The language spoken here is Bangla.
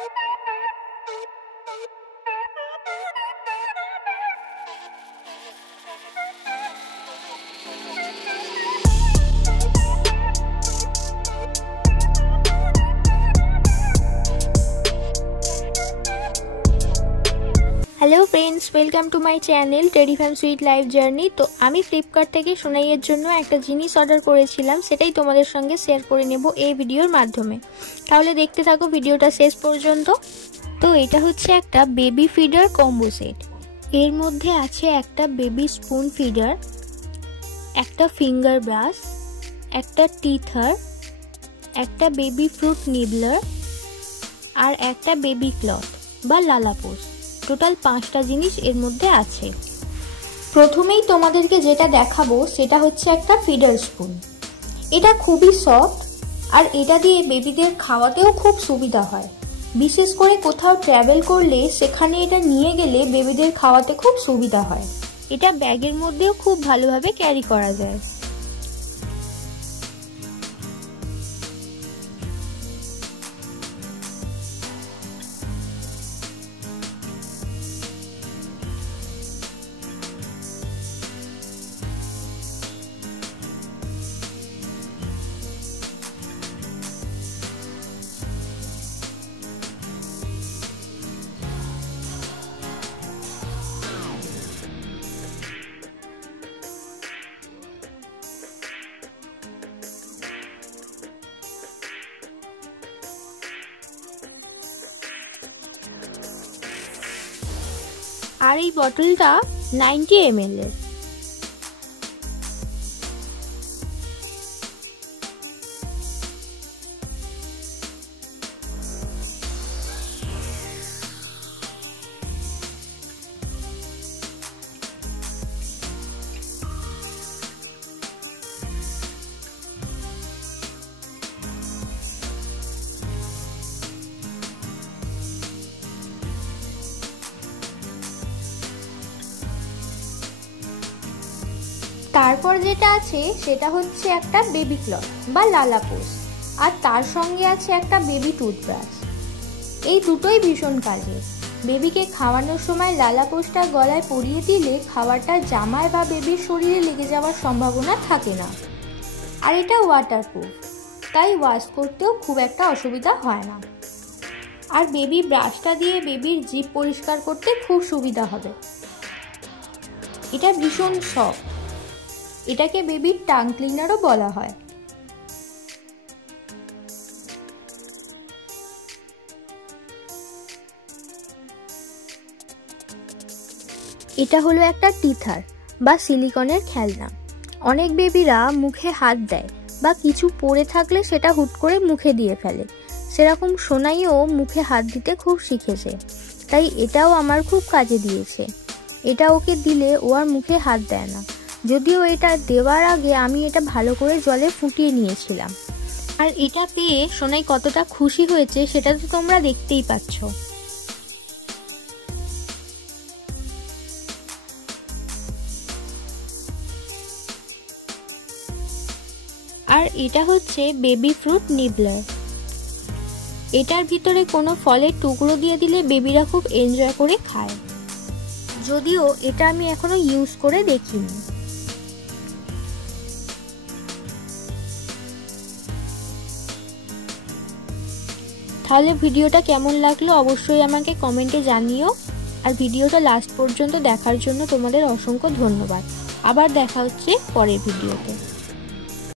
Hello friends, welcome to my channel Teddy Fam sweet life journey. तो आमी फ्लिपकार्ट থেকে সোনাইয়ের জন্য একটা জিনিস অর্ডার করেছিলাম, সেটাই তোমাদের সঙ্গে শেয়ার করে নেব এই ভিডিওর মাধ্যমে। তাহলে দেখতে থাকো ভিডিওটা শেষ পর্যন্ত। তো এটা হচ্ছে একটা বেবি ফিডার কম্বো সেট। এর মধ্যে আছে একটা বেবি স্পুন ফিডার, একটা ফিঙ্গার ব্রাশ, একটা টিথার, একটা বেবি ফ্রুট নিবলার আর একটা বেবি ক্লথ বা লালাপোস। টোটাল 5টা জিনিস এর মধ্যে আছে। প্রথমেই তোমাদেরকে যেটা দেখাবো সেটা হচ্ছে একটা ফিডার স্পুন। এটা খুবই সফট আর এটা দিয়ে বেবিদের খাওয়াতেও খুব সুবিধা হয়। বিশেষ করে কোথাও ট্রাভেল করলে সেখানে এটা নিয়ে গেলে বেবিদের খাওয়াতে খুব সুবিধা হয়। এটা ব্যাগের মধ্যেও খুব ভালোভাবে ক্যারি করা যায়। আর এই বটলটা 90 ml এর। তারপর যেটা আছে সেটা হচ্ছে একটা বেবি ক্লথ বা লালাপোস, আর তার সঙ্গে আছে একটা বেবি টুথব্রাশ। এই দুটোই ভীষণ কাজের। বেবিকে খাওয়ানোর সময় লালাপোসটা গলায় পরিয়ে দিলে খাবারটা জামায় বা বেবির শরীরে লেগে যাওয়ার সম্ভাবনা থাকে না। আর এটা ওয়াটারপ্রুফ, তাই ওয়াশ করতেও খুব একটা অসুবিধা হয় না। আর বেবি ব্রাশটা দিয়ে বেবির জিভ পরিষ্কার করতে খুব সুবিধা হবে। এটা ভীষণ সফট, এটাকে বেবির টাং ক্লিনারও বলা হয়। এটা হলো একটা টিথার বা সিলিকনের খেলনা। অনেক বেবিরা মুখে হাত দেয় বা কিছু পড়ে থাকলে সেটা হুট করে মুখে দিয়ে ফেলে। সেরকম সোনাইও মুখে হাত দিতে খুব শিখেছে, তাই এটাও আমার খুব কাজে দিয়েছে। এটা ওকে দিলে ও আর মুখে হাত দেয় না। যদিও এটা দেওয়ার আগে আমি এটা ভালো করে জলে ফুটিয়ে নিয়েছিলাম। আর এটা পেয়ে সোনাই কতটা খুশি হয়েছে সেটা তো তোমরা দেখতেই পাচ্ছ। আর এটা হচ্ছে বেবি ফ্রুট নিবলার। এটার ভিতরে কোনো ফলের টুকরো দিয়ে দিলে বেবিরা খুব এনজয় করে খায়। যদিও এটা আমি এখনো ইউজ করে দেখিনি। তাহলে ভিডিওটা কেমন লাগলো অবশ্যই আমাকে কমেন্টে জানিও। আর ভিডিওটা লাস্ট পর্যন্ত দেখার জন্য তোমাদের অসংখ্য ধন্যবাদ। আবার দেখা হচ্ছে পরের ভিডিওতে।